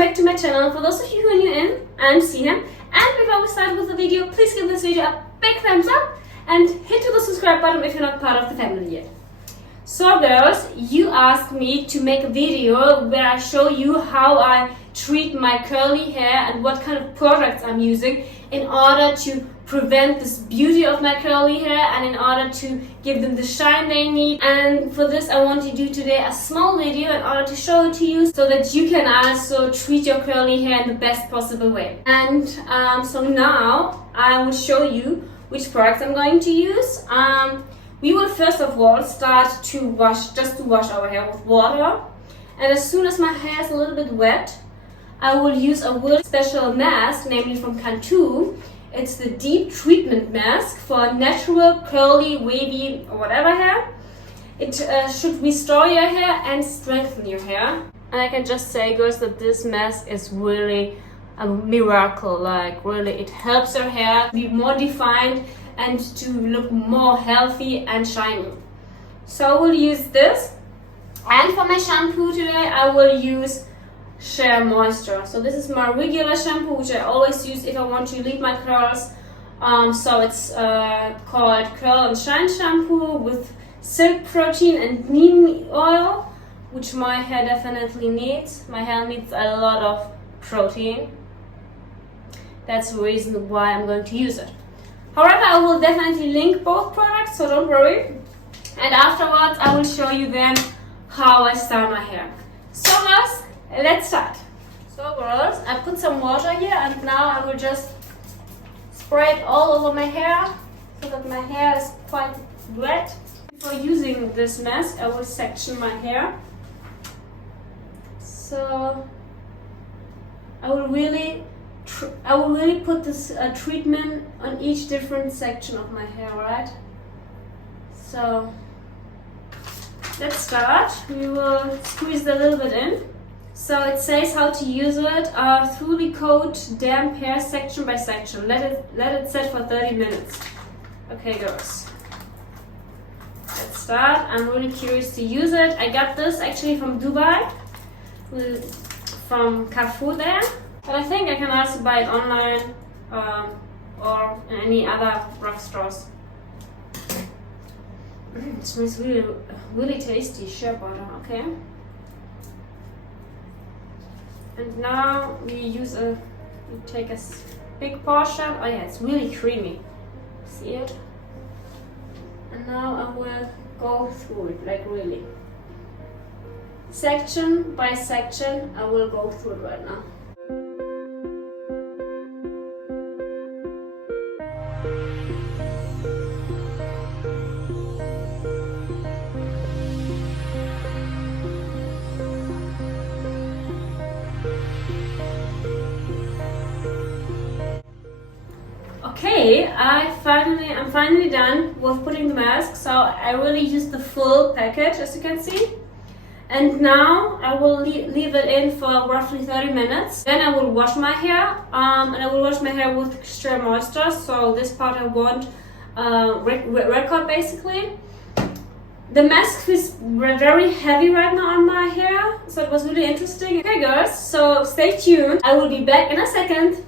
back to my channel. For those of you who are new in, I'm Siham, and before we start with the video, please give this video a big thumbs up and hit the subscribe button if you're not part of the family yet. So girls, you asked me to make a video where I show you how I treat my curly hair and what kind of products I'm using in order to prevent this beauty of my curly hair and in order to give them the shine they need. And for this I want to do today a small video in order to show it to you so that you can also treat your curly hair in the best possible way. And so now I will show you which products I'm going to use. We will first of all start to wash our hair with water, and as soon as my hair is a little bit wet, I will use a really special mask, namely from Cantu. It's the deep treatment mask for natural, curly, wavy, or whatever hair. It should restore your hair and strengthen your hair. And I can just say, girls, that this mask is really a miracle. Like, really, it helps your hair to be more defined and to look more healthy and shiny. So I will use this. And for my shampoo today, I will use Share Moisture. So this is my regular shampoo, which I always use if I want to leave my curls. So it's called Curl and Shine Shampoo with silk protein and neem oil, which my hair definitely needs. My hair needs a lot of protein. That's the reason why I'm going to use it. However, I will definitely link both products, so don't worry. And afterwards, I will show you then how I style my hair. So guys, let's start. So girls, I put some water here and now I will just spray it all over my hair so that my hair is quite wet. Before using this mask, I will section my hair. So I will really put this treatment on each different section of my hair, right? So let's start. We will squeeze it a little bit in. So it says how to use it. Thoroughly coat damp hair section by section. Let it set for 30 minutes. Okay, girls. Let's start. I'm really curious to use it. I got this actually from Dubai, from Carrefour there. But I think I can also buy it online or in any other drugstores. It smells really, really tasty, shea butter, okay? And now we take a big portion. Oh yeah, it's really creamy. See it? And now I will go through it, like really. Section by section, I will go through it right now. Okay, I'm finally done with putting the mask, so I really used the full package, as you can see. And now I will leave it in for roughly 30 minutes. Then I will wash my hair, and I will wash my hair with Share Moisture, so this part I won't record basically. The mask is very heavy right now on my hair, so it was really interesting. Okay girls, so stay tuned. I will be back in a second.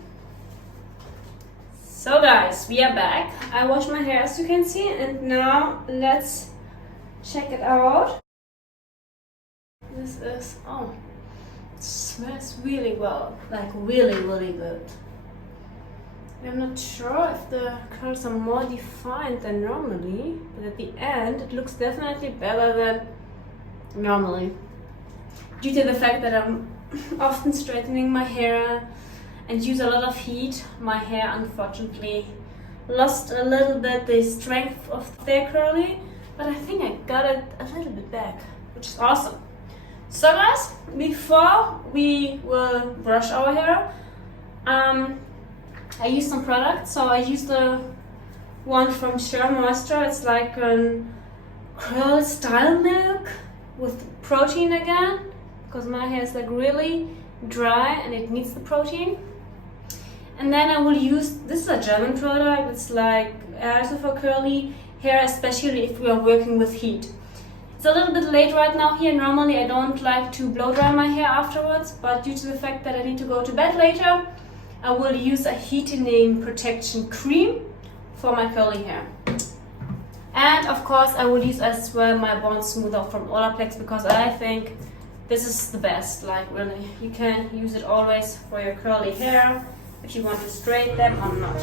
So guys, we are back. I washed my hair, as you can see, and now let's check it out. This is, oh, it smells really well, like really, really good. I'm not sure if the curls are more defined than normally, but at the end it looks definitely better than normally. Due to the fact that I'm often straightening my hair and use a lot of heat, my hair unfortunately lost a little bit the strength of their curly, but I think I got it a little bit back, which is awesome. So guys, before we will brush our hair, I used some products. So I used the one from Share Moisture. It's like a curl style milk with protein again, because my hair is like really dry and it needs the protein. And then I will use, this is a German product. It's like also for curly hair, especially if we are working with heat. It's a little bit late right now here. Normally I don't like to blow dry my hair afterwards, but due to the fact that I need to go to bed later, I will use a heating protection cream for my curly hair. And of course I will use as well my Bond Smoother from Olaplex, because I think this is the best. Like really, you can use it always for your curly hair if you want to straighten them or not.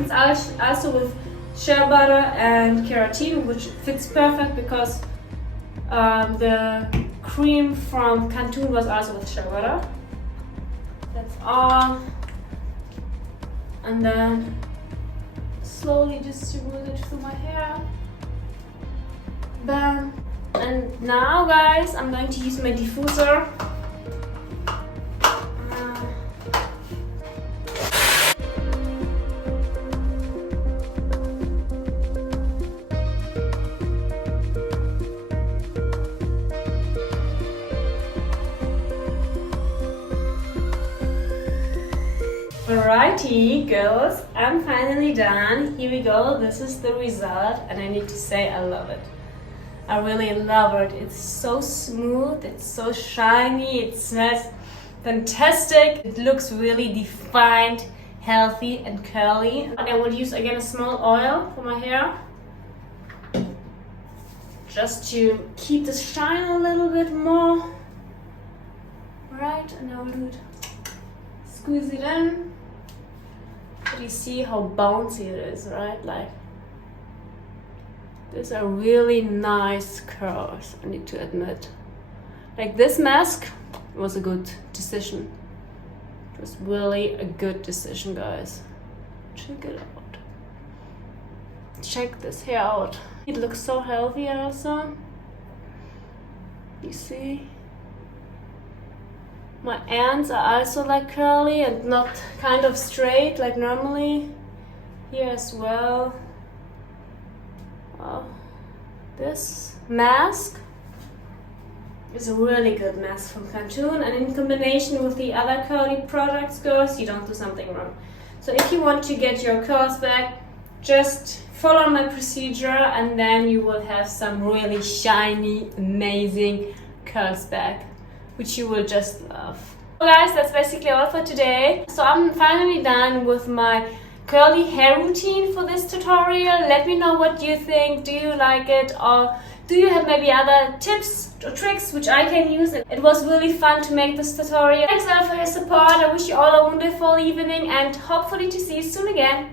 It's also with shea butter and keratin, which fits perfect because the cream from Cantun was also with shea butter. That's all. And then slowly distribute it through my hair. Bam. And now guys, I'm going to use my diffuser. Alrighty girls, I'm finally done. Here we go, this is the result, and I need to say I love it. I really love it. It's so smooth, it's so shiny, it smells fantastic. It looks really defined, healthy and curly. And I will use again a small oil for my hair, just to keep the shine a little bit more. Right, and I will do it. Squeeze it in. But you see how bouncy it is, right? Like, these are really nice curls, I need to admit. Like, this mask was a good decision. It was really a good decision, guys. Check it out. Check this hair out. It looks so healthy also. You see? My ends are also like curly and not kind of straight like normally. Here as well. This mask is a really good mask from Cantun, and in combination with the other curly products, girls, you don't do something wrong. So if you want to get your curls back, just follow my procedure and then you will have some really shiny, amazing curls back, which you will just love. So guys, that's basically all for today. So I'm finally done with my curly hair routine for this tutorial. Let me know what you think. Do you like it, or do you have maybe other tips or tricks which I can use? It was really fun to make this tutorial. Thanks a lot for your support. I wish you all a wonderful evening and hopefully to see you soon again.